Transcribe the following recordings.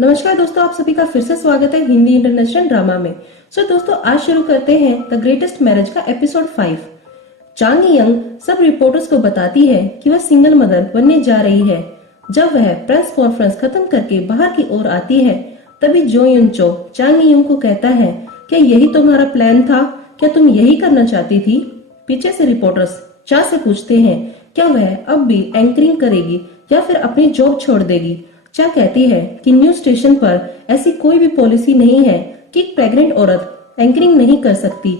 नमस्कार दोस्तों, आप सभी का फिर से स्वागत है हिंदी इंटरनेशनल ड्रामा में। दोस्तों आज शुरू करते हैं द ग्रेटेस्ट मैरिज का एपिसोड 5। चांग यंग सब रिपोर्टर्स को बताती है कि वह सिंगल मदर बनने जा रही है। जब वह प्रेस कॉन्फ्रेंस खत्म करके बाहर की ओर आती है, तभी जो युन चो चांग यंग को कहता है, क्या यही तुम्हारा प्लान था? क्या तुम यही करना चाहती थी? पीछे से रिपोर्टर्स चा से पूछते हैं, क्या वह अब भी एंकरिंग करेगी या फिर अपनी जॉब छोड़ देगी। चा कहती है कि न्यूज स्टेशन पर ऐसी कोई भी पॉलिसी नहीं है कि एक प्रेग्नेंट औरत एंकरिंग नहीं कर सकती।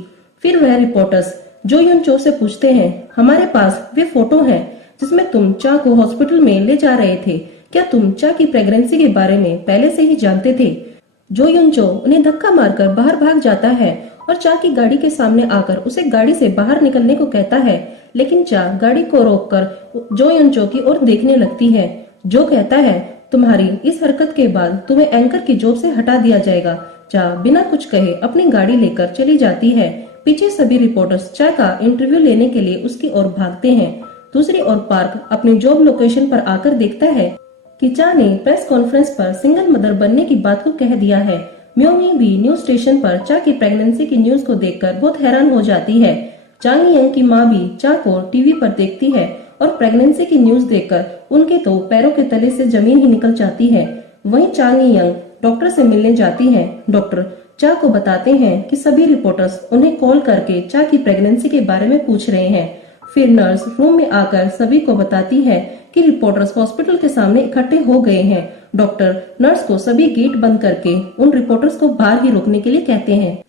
फिर वह रिपोर्टर्स जो युन चो से पूछते हैं, हमारे पास वे फोटो हैं जिसमें तुम चा को हॉस्पिटल में ले जा रहे थे, क्या तुम चा की प्रेगनेंसी के बारे में पहले से ही जानते थे? जो युन चो उन्हें धक्का मारकर बाहर भाग जाता है और चा की गाड़ी के सामने आकर उसे गाड़ी से बाहर निकलने को कहता है, लेकिन चा गाड़ी को रोककर जो युन चो की ओर देखने लगती है। जो कहता है, तुम्हारी इस हरकत के बाद तुम्हें एंकर की जॉब से हटा दिया जाएगा। चा बिना कुछ कहे अपनी गाड़ी लेकर चली जाती है। पीछे सभी रिपोर्टर्स चा का इंटरव्यू लेने के लिए उसकी ओर भागते हैं। दूसरी ओर पार्क अपनी जॉब लोकेशन पर आकर देखता है कि चा ने प्रेस कॉन्फ्रेंस पर सिंगल मदर बनने की बात को कह दिया है। म्योंगी भी न्यूज स्टेशन पर चा की प्रेगनेंसी की न्यूज को देखकर बहुत हैरान हो जाती है। चांग यंग की माँ भी चा को टीवी पर देखती है और प्रेगनेंसी की न्यूज देखकर उनके तो पैरों के तले से जमीन ही निकल जाती है। वहीं चांग यंग डॉक्टर से मिलने जाती है। डॉक्टर चा को बताते हैं कि सभी रिपोर्टर्स उन्हें कॉल करके चा की प्रेगनेंसी के बारे में पूछ रहे हैं। फिर नर्स रूम में आकर सभी को बताती है कि रिपोर्टर्स हॉस्पिटल के सामने इकट्ठे हो गए हैं। डॉक्टर नर्स को सभी गेट बंद करके उन रिपोर्टर्स को बाहर ही रोकने के लिए कहते हैं।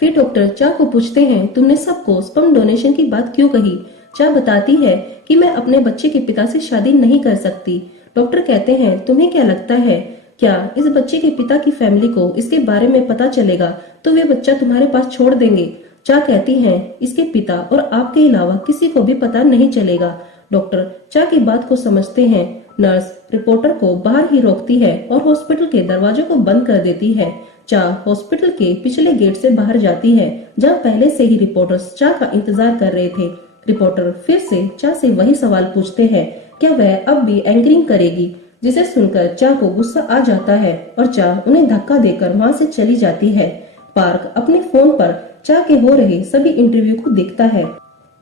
फिर डॉक्टर चा को पूछते हैं, तुमने सबको स्पर्म डोनेशन की बात क्यों कही? चा बताती है कि मैं अपने बच्चे के पिता से शादी नहीं कर सकती। डॉक्टर कहते हैं, तुम्हें क्या लगता है, क्या इस बच्चे के पिता की फैमिली को इसके बारे में पता चलेगा तो वे बच्चा तुम्हारे पास छोड़ देंगे? चा कहती है, इसके पिता और आपके अलावा किसी को भी पता नहीं चलेगा। डॉक्टर चा की बात को समझते हैं। नर्स रिपोर्टर को बाहर ही रोकती है और हॉस्पिटल के दरवाजों को बंद कर देती है। चा हॉस्पिटल के पिछले गेट से बाहर जाती है, जहाँ पहले से ही रिपोर्टर्स चा का इंतजार कर रहे थे। रिपोर्टर फिर से चा से वही सवाल पूछते हैं, क्या वह अब भी एंकरिंग करेगी? जिसे सुनकर चा को गुस्सा आ जाता है और चा उन्हें धक्का देकर वहाँ से चली जाती है। पार्क अपने फोन पर चा के हो रहे सभी इंटरव्यू को देखता है।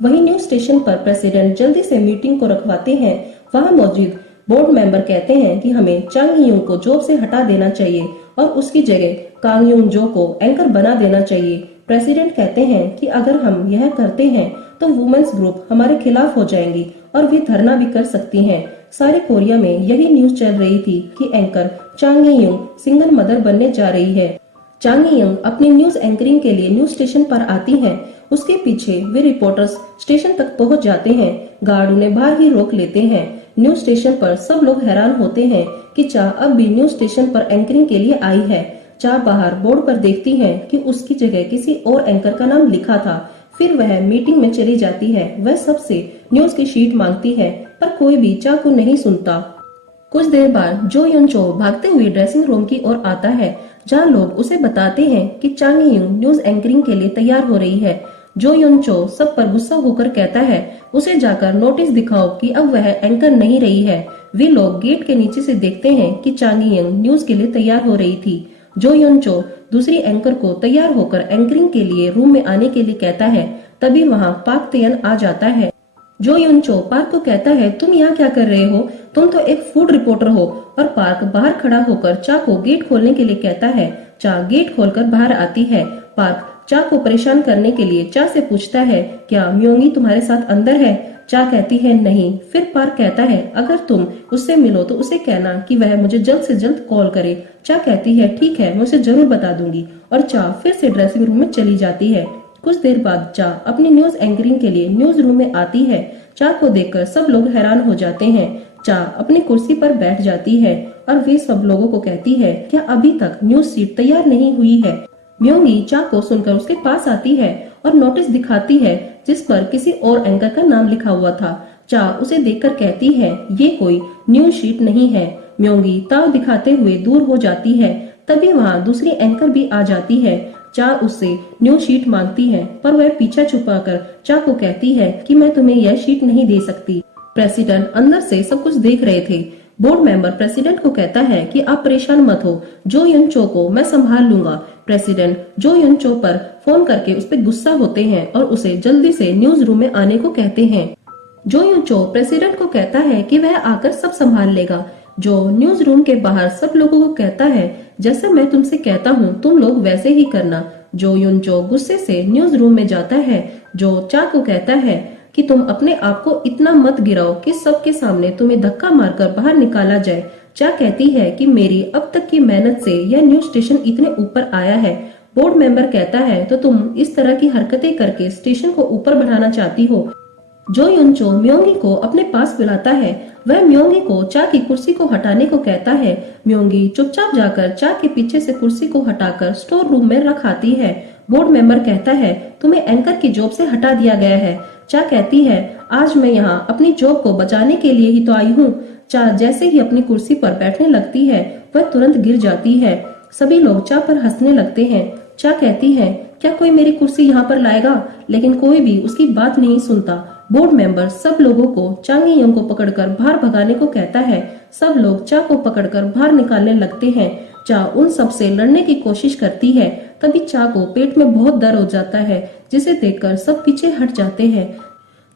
वहीं न्यूज स्टेशन पर प्रेसिडेंट जल्दी से मीटिंग को रखवाते हैं। वहाँ मौजूद बोर्ड मेंबर कहते हैं कि हमें चांग यूंग को जॉब से हटा देना चाहिए और उसकी जगह कांग यूंग जो को एंकर बना देना चाहिए। प्रेसिडेंट कहते हैं कि अगर हम यह करते हैं तो वुमेन्स ग्रुप हमारे खिलाफ हो जाएंगी और वे धरना भी कर सकती हैं। सारे कोरिया में यही न्यूज चल रही थी कि एंकर चांग यंग सिंगल मदर बनने जा रही है। चांग यंग अपनी न्यूज एंकरिंग के लिए न्यूज स्टेशन पर आती है। उसके पीछे वे रिपोर्टर्स स्टेशन तक पहुंच जाते हैं। गार्ड उन्हें बाहर ही रोक लेते हैं। न्यूज स्टेशन पर सब लोग हैरान होते हैं कि चा अब भी न्यूज स्टेशन पर एंकरिंग के लिए आई है। चा बाहर बोर्ड पर देखती है कि उसकी जगह किसी और एंकर का नाम लिखा था। फिर वह मीटिंग में चली जाती है। वह सबसे न्यूज की शीट मांगती है, पर कोई भी चा को नहीं सुनता। कुछ देर बाद जो युन चो भागते हुए ड्रेसिंग रूम की ओर आता है, जहाँ लोग उसे बताते हैं कि चांग यंग न्यूज एंकरिंग के लिए तैयार हो रही है। जो युन चो सब पर गुस्सा होकर कहता है, उसे जाकर नोटिस दिखाओ कि अब वह एंकर नहीं रही है। वे लोग गेट के नीचे से देखते हैं कि चांग यंग न्यूज के लिए तैयार हो रही थी। जो युन चो दूसरी एंकर को तैयार होकर एंकरिंग के लिए रूम में आने के लिए कहता है। तभी वहाँ पार्क तेयन आ जाता है। जो युन चो पार्क को कहता है, तुम यहाँ क्या कर रहे हो? तुम तो एक फूड रिपोर्टर हो। और पार्क बाहर खड़ा होकर चा को गेट खोलने के लिए कहता है। चा गेट खोलकर बाहर आती है। पार्क चा को परेशान करने के लिए चा से पूछता है, क्या म्योंगी तुम्हारे साथ अंदर है? चा कहती है, नहीं। फिर पार्क कहता है, अगर तुम उससे मिलो तो उसे कहना कि वह मुझे जल्द से जल्द कॉल करे। चा कहती है, ठीक है, मैं उसे जरूर बता दूंगी। और चा फिर से ड्रेसिंग रूम में चली जाती है। कुछ देर बाद चा अपनी न्यूज एंकरिंग के लिए न्यूज रूम में आती है। चा को देखकर सब लोग हैरान हो जाते हैं। चा अपनी कुर्सी पर बैठ जाती है और वे सब लोगों को कहती है, क्या अभी तक न्यूज शीट तैयार नहीं हुई है? म्योंगी चा को सुनकर उसके पास आती है और नोटिस दिखाती है जिस पर किसी और एंकर का नाम लिखा हुआ था। चा उसे देखकर कहती है, ये कोई न्यूज शीट नहीं है। म्योंगी ताव दिखाते हुए दूर हो जाती है। तभी वहाँ दूसरी एंकर भी आ जाती है। चा उससे न्यूज शीट मांगती है, पर वह पीछा छुपाकर चा को कहती है कि मैं तुम्हें यह शीट नहीं दे सकती। प्रेसिडेंट अंदर से सब कुछ देख रहे थे। बोर्ड मेंबर प्रेसिडेंट को कहता है कि आप परेशान मत हो, जो युन चो को मैं संभाल लूंगा। प्रेसिडेंट जो युन चो पर फोन करके उस पर गुस्सा होते हैं और उसे जल्दी से न्यूज रूम में आने को कहते हैं। जो युन चो प्रेसिडेंट को कहता है कि वह आकर सब संभाल लेगा। जो न्यूज रूम के बाहर सब लोगों को कहता है, जैसे मैं तुमसे कहता हूँ तुम लोग वैसे ही करना। जो युन चो गुस्से से न्यूज रूम में जाता है। जो चा को कहता है कि तुम अपने आप को इतना मत गिराओ कि सबके सामने तुम्हें धक्का मारकर बाहर निकाला जाए। चा कहती है कि मेरी अब तक की मेहनत से यह न्यूज स्टेशन इतने ऊपर आया है। बोर्ड मेंबर कहता है तो तुम इस तरह की हरकतें करके स्टेशन को ऊपर बढ़ाना चाहती हो। जो युन चो म्योंगी को अपने पास बुलाता है। वह म्योंगी को चा की कुर्सी को हटाने को कहता है। म्योंगी चुपचाप जाकर चा के पीछे से कुर्सी को हटाकर स्टोर रूम में रख आती है। बोर्ड मेंबर कहता है तुम्हें एंकर की जॉब से हटा दिया गया है। चा कहती है आज मैं यहाँ अपनी जॉब को बचाने के लिए ही तो आई हूँ। चा जैसे ही अपनी कुर्सी पर बैठने लगती है वह तुरंत गिर जाती है। सभी लोग चा पर हंसने लगते हैं। चा कहती है क्या कोई मेरी कुर्सी यहाँ पर लाएगा, लेकिन कोई भी उसकी बात नहीं सुनता। बोर्ड मेंबर सब लोगों को चांगी यंग को पकड़कर बाहर भगाने को कहता है। सब लोग चा को पकड़कर बाहर निकालने लगते हैं। चा उन सब से लड़ने की कोशिश करती है। तभी चा को पेट में बहुत दर्द हो जाता है, जिसे देखकर सब पीछे हट जाते हैं।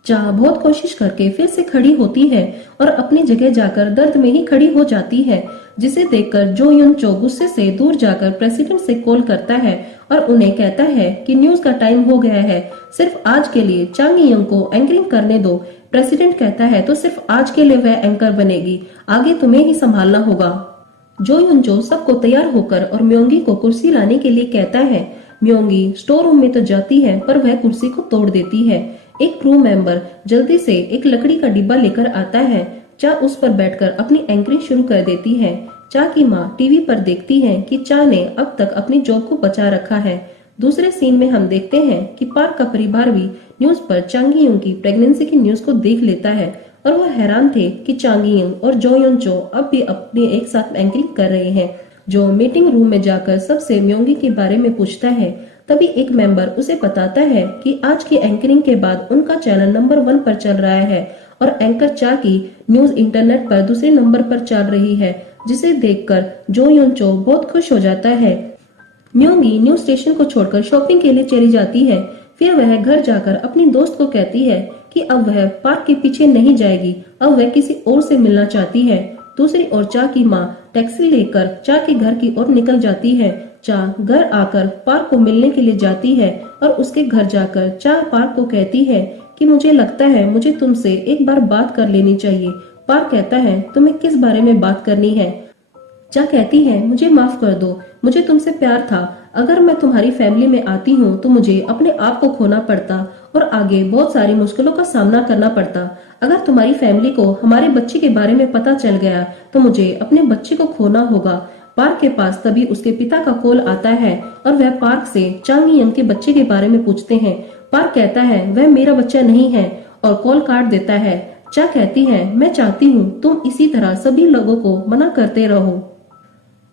चा बहुत कोशिश करके फिर से खड़ी होती है और अपनी जगह जाकर दर्द में ही खड़ी हो जाती है, जिसे देखकर जो युन चो गुस्से से दूर जाकर प्रेसिडेंट से कॉल करता है और उन्हें कहता है कि न्यूज का टाइम हो गया है, सिर्फ आज के लिए चांगी यंग को एंकरिंग करने दो। प्रेसिडेंट कहता है तो सिर्फ आज के लिए वह एंकर बनेगी, आगे तुम्हें ही संभालना होगा। जो युन चो सबको तैयार होकर और म्योंगी को कुर्सी लाने के लिए कहता है। म्योंगी स्टोर रूम में तो जाती है पर वह कुर्सी को तोड़ देती है। एक क्रू मेंबर जल्दी से एक लकड़ी का डिब्बा लेकर आता है। चा उस पर बैठकर अपनी एंकरिंग शुरू कर देती है। चा की माँ टीवी पर देखती है कि चा ने अब तक अपनी जॉब को बचा रखा है। दूसरे सीन में हम देखते हैं कि पार्क का परिवार भी न्यूज पर चांगी यंग की प्रेगनेंसी की न्यूज को देख लेता है और वह हैरान थे कि चांगी यंग और जो युन चो अब भी अपने एक साथ एंकरिंग कर रहे हैं। जो मीटिंग रूम में जाकर सबसे म्योंगी के बारे में पूछता है। तभी एक मेंबर उसे बताता है कि आज की एंकरिंग के बाद उनका चैनल नंबर 1 पर चल रहा है और एंकर चा की न्यूज इंटरनेट पर दूसरे नंबर पर चल रही है, जिसे देखकर जो युन चो बहुत खुश हो जाता है। म्योंगी न्यूज स्टेशन को छोड़कर शॉपिंग के लिए चली जाती है। फिर वह घर जाकर अपनी दोस्त को कहती है कि अब वह पार्क के पीछे नहीं जाएगी, अब वह किसी और से मिलना चाहती है। दूसरी ओर चा की माँ टैक्सी लेकर चा के घर की ओर निकल जाती है। चा घर आकर पार्क को मिलने के लिए जाती है और उसके घर जाकर चा पार्क को कहती है कि मुझे लगता है मुझे तुमसे एक बार बात कर लेनी चाहिए। पार्क कहता है तुम्हें किस बारे में बात करनी है। चा कहती है मुझे माफ कर दो, मुझे तुमसे प्यार था। अगर मैं तुम्हारी फैमिली में आती हूँ तो मुझे अपने आप को खोना पड़ता और आगे बहुत सारी मुश्किलों का सामना करना पड़ता। अगर तुम्हारी फैमिली को हमारे बच्चे के बारे में पता चल गया तो मुझे अपने बच्चे को खोना होगा। पार्क के पास तभी उसके पिता का कॉल आता है और वह पार्क से चांगी यंग के बच्चे के बारे में पूछते हैं। पार्क कहता है वह मेरा बच्चा नहीं है और कॉल काट देता है। चा कहती है मैं चाहती हूँ तुम इसी तरह सभी लोगों को मना करते रहो।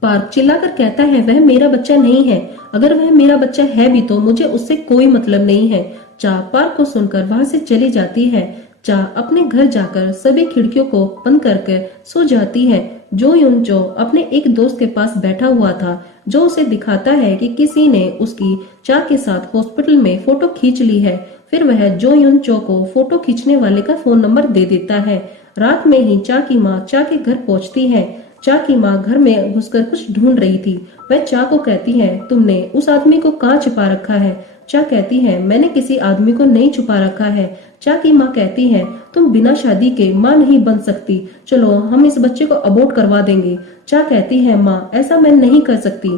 पार्क चिल्लाकर कहता है वह मेरा बच्चा नहीं है, अगर वह मेरा बच्चा है भी तो मुझे उससे कोई मतलब नहीं है। चा पार्क को सुनकर वहां से चली जाती है। चा अपने घर जाकर सभी खिड़कियों को बंद करके सो जाती है। जो युन चो अपने एक दोस्त के पास बैठा हुआ था, जो उसे दिखाता है कि किसी ने उसकी चा के साथ हॉस्पिटल में फोटो खींच ली है। फिर वह जो युन चो को फोटो खींचने वाले का फोन नंबर दे देता है। रात में ही चा की माँ चा के घर पहुंचती है। चा की माँ घर में घुसकर कुछ ढूंढ रही थी। वह चा को कहती है तुमने उस आदमी को कहाँ छिपा रखा है। चा कहती है मैंने किसी आदमी को नहीं छुपा रखा है। चा की माँ कहती है तुम बिना शादी के माँ नहीं बन सकती, चलो हम इस बच्चे को अबॉर्ट करवा देंगे। चा कहती है माँ ऐसा मैं नहीं कर सकती।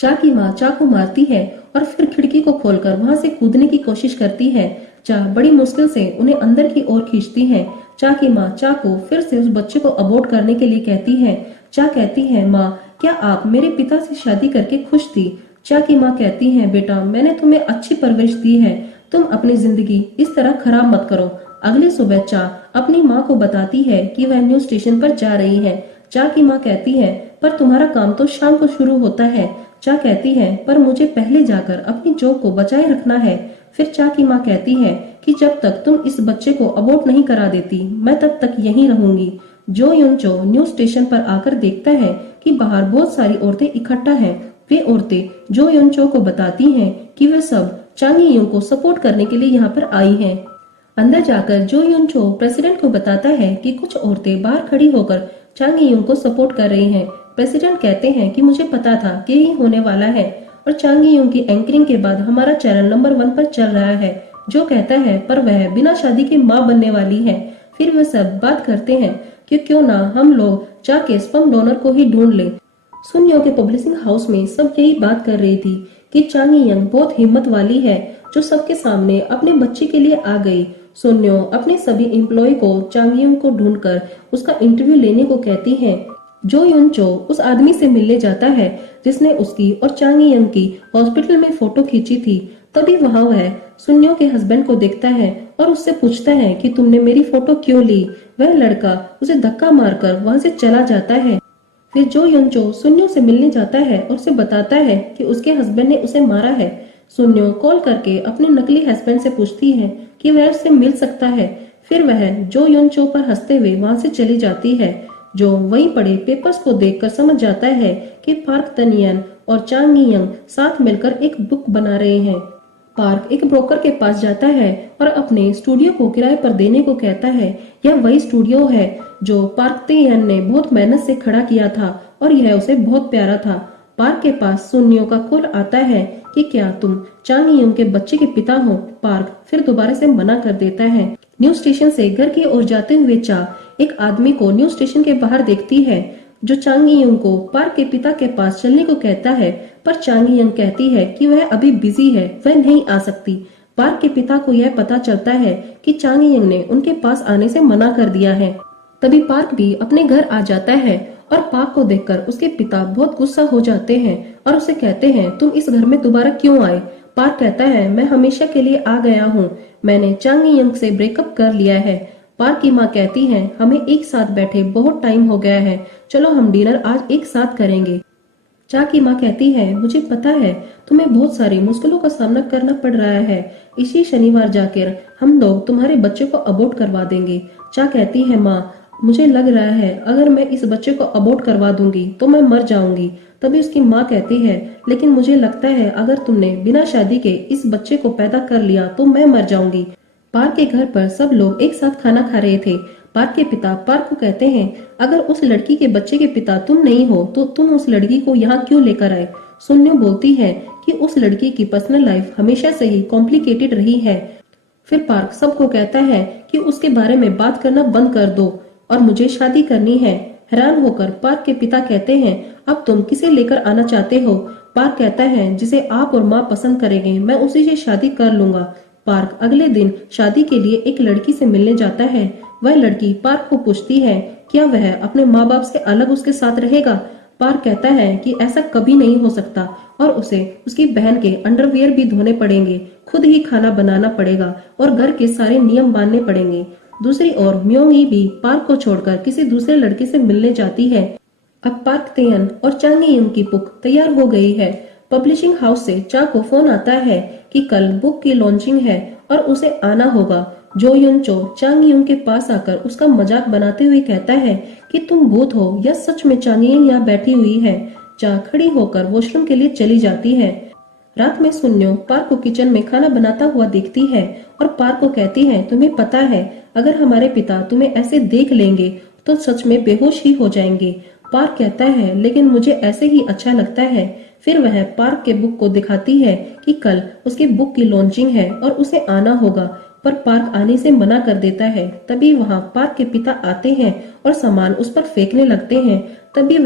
चा की माँ चा को मारती है और फिर खिड़की को खोलकर वहां से कूदने की कोशिश करती है। चा बड़ी मुश्किल से उन्हें अंदर की ओर खींचती है। चा की माँ चा को फिर से उस बच्चे को अबॉर्ट करने के लिए कहती है। चा कहती है माँ क्या आप मेरे पिता से शादी करके खुश थी। चा की माँ कहती है बेटा मैंने तुम्हें अच्छी परवरिश दी है, तुम अपनी जिंदगी इस तरह खराब मत करो। अगली सुबह चा अपनी माँ को बताती है कि वह न्यूज स्टेशन पर जा रही है। चा की माँ कहती है पर तुम्हारा काम तो शाम को शुरू होता है। चा कहती है पर मुझे पहले जाकर अपनी जॉब को बचाए रखना है। फिर चा की माँ कहती है कि जब तक तुम इस बच्चे को अबॉर्ट नहीं करा देती मैं तब तक यहीं रहूंगी। जो युन चो न्यूज स्टेशन पर आकर देखता है कि बाहर बहुत सारी औरतें इकट्ठा हैं। वे औरतें जो युन चो को बताती हैं कि वे सब चांग युंग को सपोर्ट करने के लिए यहाँ पर आई हैं। अंदर जाकर जो युन चो प्रेसिडेंट को बताता है कि कुछ औरतें बाहर खड़ी होकर चांग युंग को सपोर्ट कर रही हैं। प्रेसिडेंट कहते हैं कि मुझे पता था कि यही होने वाला है और चांग युंग की एंकरिंग के बाद हमारा चैनल नंबर 1 पर चल रहा है। जो कहता है पर वह बिना शादी के माँ बनने वाली है। फिर वे सब बात करते हैं कि क्यों ना हम लोग जाके स्पर्म डोनर को ही ढूंढ लें। सुनियो के पब्लिशिंग हाउस में सब यही बात कर रही थी कि चांग यंग बहुत हिम्मत वाली है जो सबके सामने अपने बच्चे के लिए आ गई। सुनियो अपने सभी एम्प्लॉय को चांग यंग को ढूंढकर उसका इंटरव्यू लेने को कहती है। जो युन चो उस आदमी से मिलने जाता है जिसने उसकी और चांग यंग की हॉस्पिटल में फोटो खींची थी। तभी वहाँ वह सुनियो के हस्बैंड को देखता है और उससे पूछता है कि तुमने मेरी फोटो क्यों ली। वह लड़का उसे धक्का मारकर वहाँ से चला जाता है। फिर जो युन चो सुनियो से मिलने जाता है और उसे बताता है कि उसके हस्बैंड ने उसे मारा है। सुनियो कॉल करके अपने नकली हस्बैंड से पूछती है कि वह उससे मिल सकता है। फिर वह जो युन चो पर हंसते हुए वहाँ से चली जाती है। जो वहीं पड़े पेपर्स को देखकर समझ जाता है कि पार्क तनियन और चांग यंग साथ मिलकर एक बुक बना रहे हैं। पार्क एक ब्रोकर के पास जाता है और अपने स्टूडियो को किराए पर देने को कहता है। यह वही स्टूडियो है जो पार्क तेयन ने बहुत मेहनत से खड़ा किया था और यह उसे बहुत प्यारा था। पार्क के पास सुनियो का कॉल आता है कि क्या तुम चांग यंग के बच्चे के पिता हो। पार्क फिर दोबारा से मना कर देता है। न्यूज स्टेशन से घर की ओर जाते हुए चा एक आदमी को न्यूज स्टेशन के बाहर देखती है जो चांग यंग को पार्क के पिता के पास चलने को कहता है। पर चांग यंग कहती है कि वह अभी बिजी है, वह नहीं आ सकती। पार्क के पिता को यह पता चलता है कि चांग यंग ने उनके पास आने से मना कर दिया है। तभी पार्क भी अपने घर आ जाता है और पार्क को देखकर उसके पिता बहुत गुस्सा हो जाते हैं और उसे कहते हैं तुम इस घर में दोबारा क्यों आए। पार्क कहता है मैं हमेशा के लिए आ गया हूँ, मैंने चांग यंग से ब्रेकअप कर लिया है। पार्क की माँ कहती है हमें एक साथ बैठे बहुत टाइम हो गया है, चलो हम डिनर आज एक साथ करेंगे। चा की माँ कहती है मुझे पता है तुम्हें बहुत सारी मुश्किलों का सामना करना पड़ रहा है, इसी शनिवार जाकर हम लोग तुम्हारे बच्चे को अबॉर्ट करवा देंगे। चा कहती है माँ मुझे लग रहा है अगर मैं इस बच्चे को अबॉर्ट करवा दूंगी तो मैं मर जाऊंगी। तभी उसकी माँ कहती है लेकिन मुझे लगता है अगर तुमने बिना शादी के इस बच्चे को पैदा कर लिया तो मैं मर जाऊंगी। पार्क के घर पर सब लोग एक साथ खाना खा रहे थे। पार्क के पिता पार्क को कहते हैं अगर उस लड़की के बच्चे के पिता तुम नहीं हो तो तुम उस लड़की को यहाँ क्यों लेकर आए। सुनियो बोलती है कि उस लड़की की पर्सनल लाइफ हमेशा से ही कॉम्प्लिकेटेड रही है। फिर पार्क सबको कहता है कि उसके बारे में बात करना बंद कर दो और मुझे शादी करनी है। हैरान होकर पार्क के पिता कहते हैं अब तुम किसे लेकर आना चाहते हो। पार्क कहता है जिसे आप और माँ पसंद करेंगे मैं उसी से शादी कर लूंगा। पार्क अगले दिन शादी के लिए एक लड़की से मिलने जाता है। वह लड़की पार्क को पूछती है क्या वह अपने माँ बाप से अलग उसके साथ रहेगा। पार्क कहता है कि ऐसा कभी नहीं हो सकता और उसे उसकी बहन के अंडरवियर भी धोने पड़ेंगे, खुद ही खाना बनाना पड़ेगा और घर के सारे नियम मानने पड़ेंगे। दूसरी ओर म्योंगी भी पार्क को छोड़कर किसी दूसरे लड़के से मिलने जाती है। अब पार्क तेयन और चांग यंग की बुक तैयार हो गई है। पब्लिशिंग हाउस से चा को फोन आता है कि कल बुक की लॉन्चिंग है और उसे आना होगा। जो युन चो चांग यंग के पास आकर उसका मजाक बनाते हुए कहता है कि तुम भूत हो या सच में चांग यंग यहाँ बैठी हुई है। चा खड़ी होकर वॉशरूम के लिए चली जाती है। रात में सुनियो पार्क को किचन में खाना बनाता हुआ देखती है और पार्क को कहती है तुम्हें पता है अगर हमारे पिता तुम्हें ऐसे देख लेंगे तो सच में बेहोश ही हो जाएंगे। पार्क कहता है लेकिन मुझे ऐसे ही अच्छा लगता है। फिर वह पार्क के बुक को दिखाती है कि कल उसकी बुक की लॉन्चिंग है और उसे आना होगा, पर पार्क आने से मना कर देता है। तभी वहाँ पार्क के पिता आते हैं और सामान उस पर फेंकने लगते हैं। तभी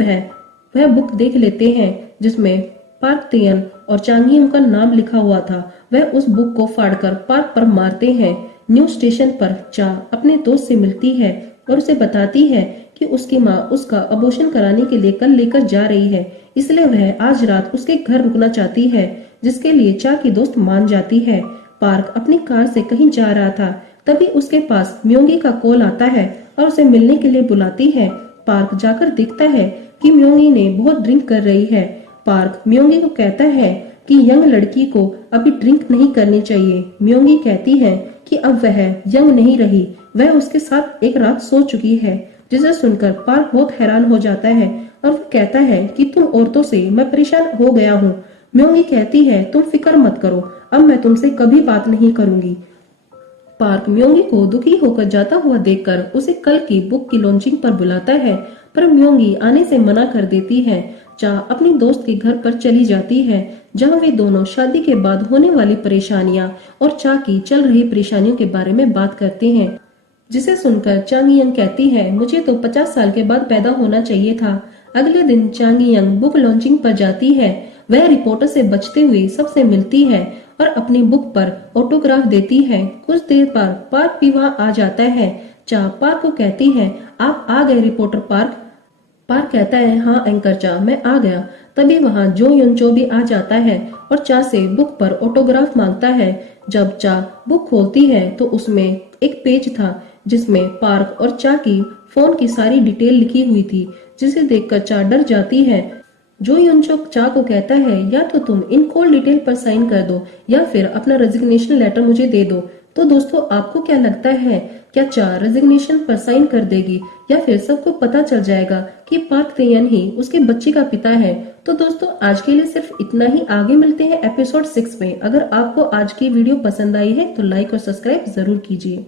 वह बुक देख लेते हैं जिसमें पार्क तेयन और चांग यंग का नाम लिखा हुआ था। वह उस बुक को फाड़कर पार्क पर मारते हैं। न्यूज स्टेशन पर चा अपने दोस्त से मिलती है और उसे बताती है कि उसकी माँ उसका अबॉर्शन कराने के लिए कल लेकर जा रही है, इसलिए वह आज रात उसके घर रुकना चाहती है, जिसके लिए चा की दोस्त मान जाती है। पार्क अपनी कार से कहीं जा रहा था, तभी उसके पास म्योंगी का कॉल आता है और उसे मिलने के लिए बुलाती है। पार्क जाकर देखता है कि म्योंगी ने बहुत ड्रिंक कर रही है। पार्क म्योंगी को कहता है कि यंग लड़की को अभी ड्रिंक नहीं करनी चाहिए। म्योंगी कहती है कि अब वह यंग नहीं रही, वह उसके साथ एक रात सो चुकी है। जिसे सुनकर पार्क बहुत हैरान हो जाता है और वो कहता है कि तुम औरतों से मैं परेशान हो गया हूँ। म्योंगी कहती है तुम फिक्र मत करो, अब मैं तुमसे कभी बात नहीं करूंगी। पार्क म्योंगी को दुखी होकर जाता हुआ देखकर उसे कल की बुक की लॉन्चिंग पर बुलाता है, पर म्योंगी आने से मना कर देती है। चा अपनी दोस्त के घर पर चली जाती है, जहां वे दोनों शादी के बाद होने वाली परेशानियां और चा की चल रही परेशानियों के बारे में बात करते हैं, जिसे सुनकर चांग यंग कहती है मुझे तो 50 साल के बाद पैदा होना चाहिए था। अगले दिन चांग यंग बुक लॉन्चिंग पर जाती है। वह रिपोर्टर से बचते हुए सबसे मिलती है और अपनी बुक पर ऑटोग्राफ देती है। कुछ देर बाद पार्क भी वहां आ जाता है। चा पार्क को कहती है आप आ गए रिपोर्टर पार्क। पार्क कहता है हाँ एंकर चा, मैं आ गया। तभी वहां जो युनचो भी आ जाता है और चा से बुक पर ऑटोग्राफ मांगता है। जब चा बुक खोलती है तो उसमें एक पेज था जिसमें पार्क और चा की फोन की सारी डिटेल लिखी हुई थी, जिसे देखकर चा डर जाती है। जो युनचो चा को कहता है या तो तुम इन कॉल डिटेल पर साइन कर दो या फिर अपना रेजिग्नेशन लेटर मुझे दे दो। तो दोस्तों आपको क्या लगता है, क्या चा रेजिग्नेशन पर साइन कर देगी या फिर सबको पता चल जाएगा कि पार्क तेयन ही उसके बच्चे का पिता है। तो दोस्तों आज के लिए सिर्फ इतना ही, आगे मिलते हैं एपिसोड 6 में। अगर आपको आज की वीडियो पसंद आई है तो लाइक और सब्सक्राइब जरूर कीजिए।